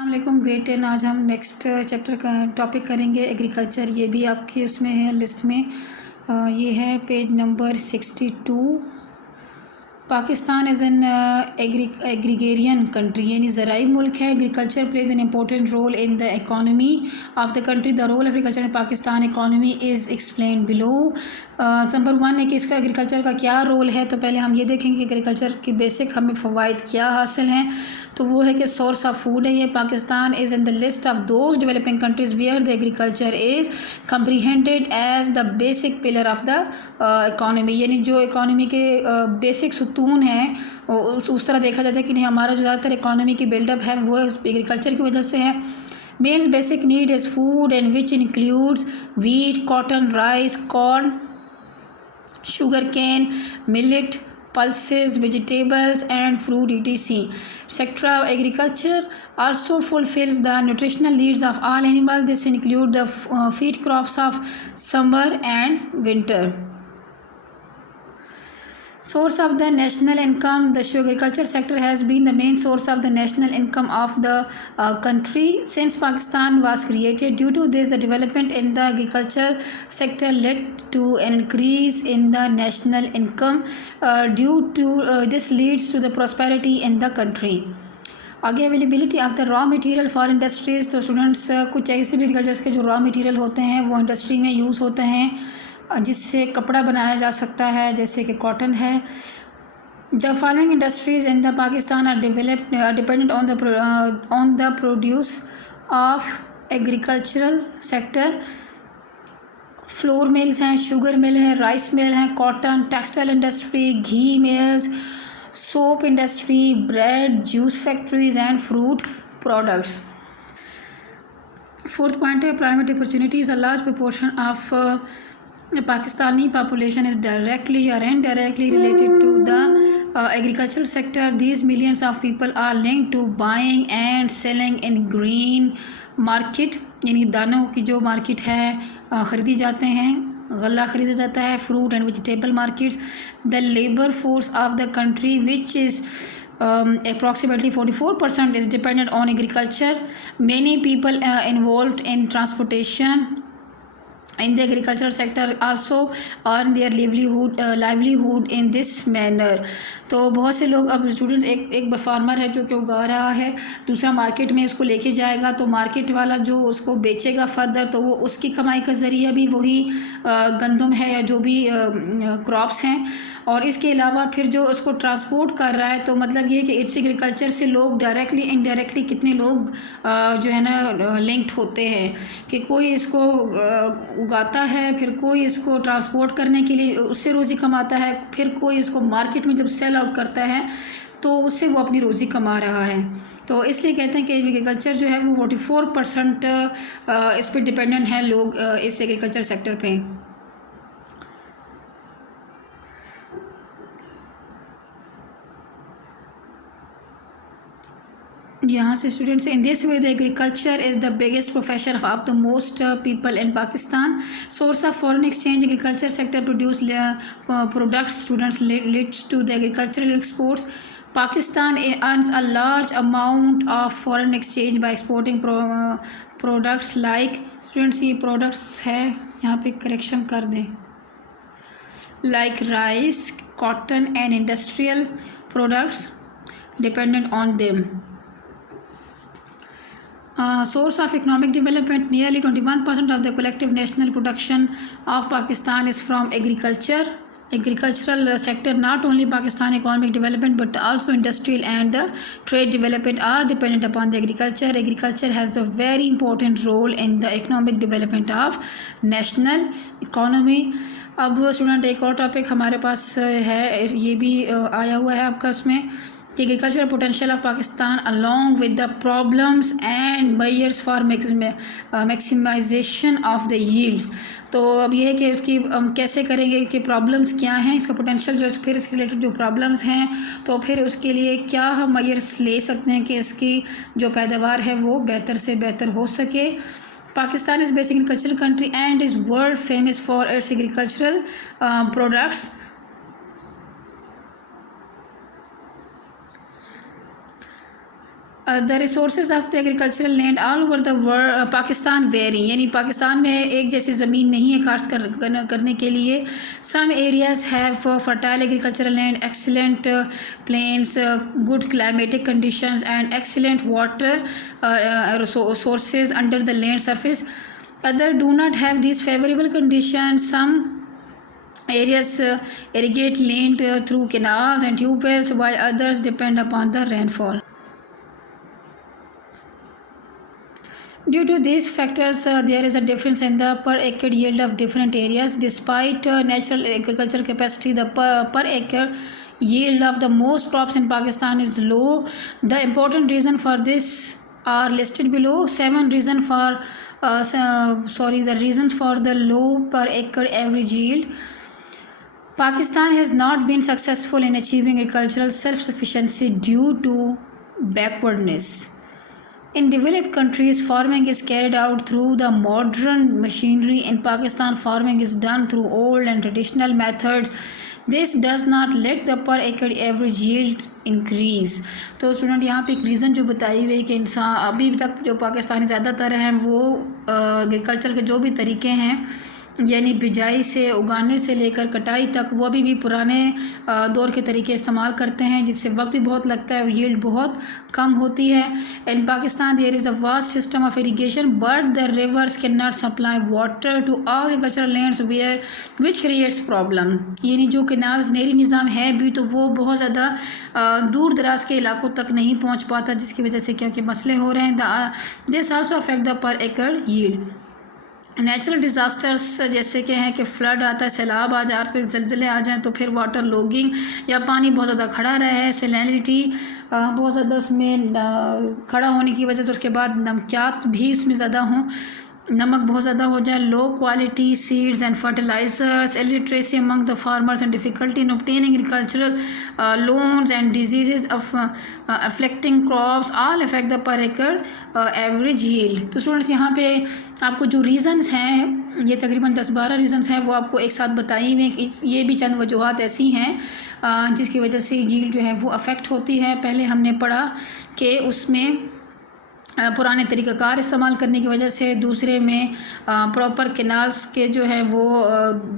अस्सलामुअलैकुम ग्रेड 10। आज हम नेक्स्ट चैप्टर का टॉपिक करेंगे एग्रीकल्चर। ये भी आपके उसमें है लिस्ट में। ये है page number 62। Pakistan is an agrarian country, यानी ज़राई मुल्क है। Agriculture plays an important role in the economy of the country. The role of agriculture in Pakistan economy is explain below. Number 1 है कि इसका एग्रीकल्चर का क्या रोल है। तो पहले हम ये देखेंगे कि एग्रीकल्चर की बेसिक हमें फ़वाइद क्या हासिल हैं। तो वो है कि सोर्स ऑफ फूड है। ये Pakistan is in the list of those developing countries where the agriculture is comprehended as the basic pillar of the economy, यानी जो इकानमी के बेसिक सुतून हैं उस तरह देखा जाता है कि नहीं, हमारा जो ज़्यादातर इकानमी की बिल्डअप है वो एग्रीकल्चर की वजह से है। Man's basic need is food and which includes wheat, cotton, rice, corn, sugar cane, millet, pulses, vegetables and fruit etc. Sector of agriculture also fulfills the nutritional needs of all animals. This include the feed crops of summer and winter. Source of the national income. The agriculture sector has been the main source of the national income of the country since Pakistan was created. Due to this, the development in the agriculture sector led to an increase in the national income. This leads to the prosperity in the country. आगे availability of the raw material for industries. तो students कुछ ऐसे भी agriculture के जो raw material होते हैं वो इंडस्ट्री में यूज़ होते हैं जिससे कपड़ा बनाया जा सकता है, जैसे कि कॉटन है। The following industries in the Pakistan are developed dependent on the produce of agricultural sector. Flour mills हैं, शुगर मिल है, राइस मिल हैं, cotton, textile industry, ghee mills, soap industry, bread, juice factories and fruit products. Fourth point है employment opportunities. A large proportion of Pakistani population is directly or indirectly related to the agricultural sector. These millions of people are linked to buying and selling in green market, यानी दानों की जो market है ख़रीदी जाते हैं, गल्ला ख़रीदा जाता है, fruit and vegetable markets. The labour force of the country which is approximately 44% is dependent on agriculture. Many people involved in transportation in the agricultural sector also earn their livelihood in this manner. तो बहुत से लोग, अब students एक farmer है जो कि उगा रहा है, दूसरा मार्केट में इसको लेके जाएगा, तो मार्केट वाला जो उसको बेचेगा फर्दर तो वो उसकी कमाई का ज़रिया भी वही गंदम है या जो भी क्रॉप्स हैं। और इसके अलावा फिर जो उसको ट्रांसपोर्ट कर रहा है, तो मतलब ये है कि इट्स एग्रीकल्चर से लोग डायरेक्टली इनडायरेक्टली कितने लोग जो है ना लिंक्ड होते हैं कि कोई इसको उगाता है, फिर कोई इसको ट्रांसपोर्ट करने के लिए उससे रोज़ी कमाता है, फिर कोई इसको मार्केट में जब सेल आउट करता है तो उससे वो अपनी रोज़ी कमा रहा है। तो इसलिए कहते हैं कि एग्रीकल्चर जो है वो 44% इस पर डिपेंडेंट हैं लोग इस एग्रीकल्चर सेक्टर पे। यहाँ से students, in this way the agriculture is the biggest profession of the most people in Pakistan. Source of foreign exchange. Agriculture sector produce products students leads to the agricultural exports. Pakistan earns a large amount of foreign exchange by exporting products like, students ये products है, यहाँ पे correction कर दें, like rice, cotton and industrial products dependent on them. Source of economic development. Nearly 21% of the collective national production of Pakistan is from agriculture. Agricultural sector, not only Pakistan economic development but also industrial and trade development are dependent upon the agriculture. Agriculture has a very important role in the economic development of national economy. अब student एक और topic हमारे पास है, ये भी आया हुआ है आपका उसमें, agriculture potential of Pakistan along with the problems and buyers for maximization of the yields. तो अब ये है कि उसकी हम कैसे करेंगे कि प्रॉब्लम्स क्या हैं, इसका पोटेंशियल जो फिर इसके रिलेटेड जो प्रॉब्लम्स हैं, तो फिर उसके लिए क्या हम बायर्स ले सकते हैं कि इसकी जो पैदावार है वो बेहतर से बेहतर हो सके। Pakistan is basic agricultural country and is world famous for its agricultural products. The resources of the agricultural land all over the world Pakistan very, यानी पाकिस्तान में एक जैसी ज़मीन नहीं है काश्त करने के लिए. Some areas have fertile agricultural land, excellent plains, good climatic conditions and excellent water sources under the land surface. Others do not have these favorable conditions. Some areas irrigate land through canals and tube wells, while others depend upon the rainfall. Due to these factors, there is a difference in the per acre yield of different areas. Despite natural agriculture capacity, the per acre yield of the most crops in Pakistan is low. The important reason for this are listed below. The reasons for the low per acre average yield. Pakistan has not been successful in achieving agricultural self-sufficiency due to backwardness. In developed countries, farming is carried out through the modern machinery. In Pakistan, farming is done through old and traditional methods. This does not let the per acre average yield increase. तो student यहाँ पे एक reason जो बताई हुई कि इंसान अभी तक जो पाकिस्तानी ज़्यादातर हैं वो एग्रीकल्चर के जो भी तरीके हैं, यानी बिजाई से उगाने से लेकर कटाई तक, वो अभी भी पुराने दौर के तरीके इस्तेमाल करते हैं, जिससे वक्त भी बहुत लगता है और यील्ड बहुत कम होती है. In Pakistan there is a vast system of irrigation but the rivers can not supply water to all agricultural lands where which creates problem. यानी जो कैनाल्स नहरी निज़ाम है भी तो वो बहुत ज़्यादा दूर दराज के इलाकों तक नहीं पहुँच पाता, जिसकी वजह से क्या मसले हो रहे हैं. This also affect the per एकड़ यील्ड. नेचुरल डिज़ास्टर्स जैसे कि हैं कि फ्लड आता है, सैलाब आ जाए, फिर ज़लज़ले आ जाएं, तो फिर वाटर लॉगिंग या पानी बहुत ज़्यादा खड़ा रहे, सैलिनिटी बहुत ज़्यादा उसमें खड़ा होने की वजह से उसके बाद नमकियात भी उसमें ज़्यादा हों, नमक बहुत ज़्यादा हो जाए, low quality seeds and fertilisers, illiteracy among the farmers and difficulty in obtaining agricultural loans and disease of affecting crops all affect the per acre average yield. तो स्टूडेंट्स यहाँ पे आपको जो रीज़न्स हैं, ये तकरीबन 10-12 रीज़न्स हैं, वो आपको एक साथ बताई हुई कि ये भी चंद वजूहात ऐसी हैं जिसकी वजह से यील्ड जो है वो अफेक्ट होती है. पहले हमने पढ़ा कि उसमें पुराने तरीक़ाकार इस्तेमाल करने की वजह से, दूसरे में प्रॉपर कैनाल्स के जो है वो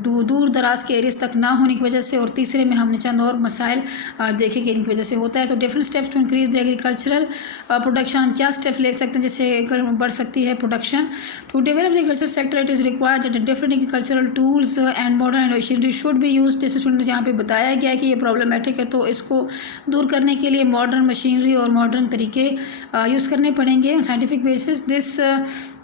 दूर दराज के एरियाज़ तक ना होने की वजह से, और तीसरे में हमने चंद और मसाइल देखे कि इनकी वजह से होता है. तो different steps to increase the agricultural production, हम क्या स्टेप ले सकते हैं जिससे बढ़ सकती है production. To develop the agriculture sector it is required that different agricultural tools and modern machinery should be use. जैसे स्टूडेंट्स यहाँ पे बताया गया है कि ये प्रॉब्लमेटिक है, तो इसको दूर करने के लिए मॉडर्न मशीनरी और मॉडर्न तरीके यूज़ करने पड़ेंगे on scientific basis. This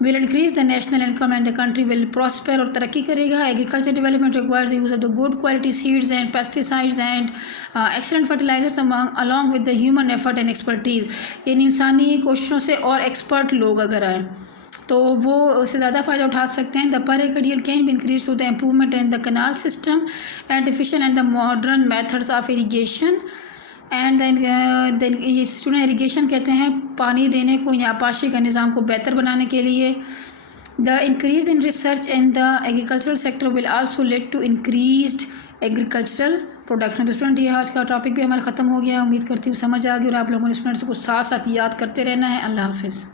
will increase the national income and the country will prosper और तरक्की करेगा. Agriculture development requires the use of the good quality seeds and pesticides and excellent fertilizers along with the human effort and expertise. यानी इंसानी कोशिशों से और expert लोग अगर आए तो वो उससे ज़्यादा फ़ायदा उठा सकते हैं. द पर एकड़ yield can be increased through the improvement in the canal system and efficient and the modern methods of irrigation. And then ये स्टूडेंट इरीगेशन कहते हैं पानी देने को या आपाशी का निज़ाम को बेहतर बनाने के लिए. The increase in research in the agricultural sector will also lead to increased agricultural production. तो स्टूडेंट ये आज का टॉपिक भी हमारा ख़त्म हो गया. उम्मीद करती हूँ समझ आ गई और आप लोगों ने स्टूडेंट्स को साथ साथ याद करते रहना है. अल्लाह हाफिज़.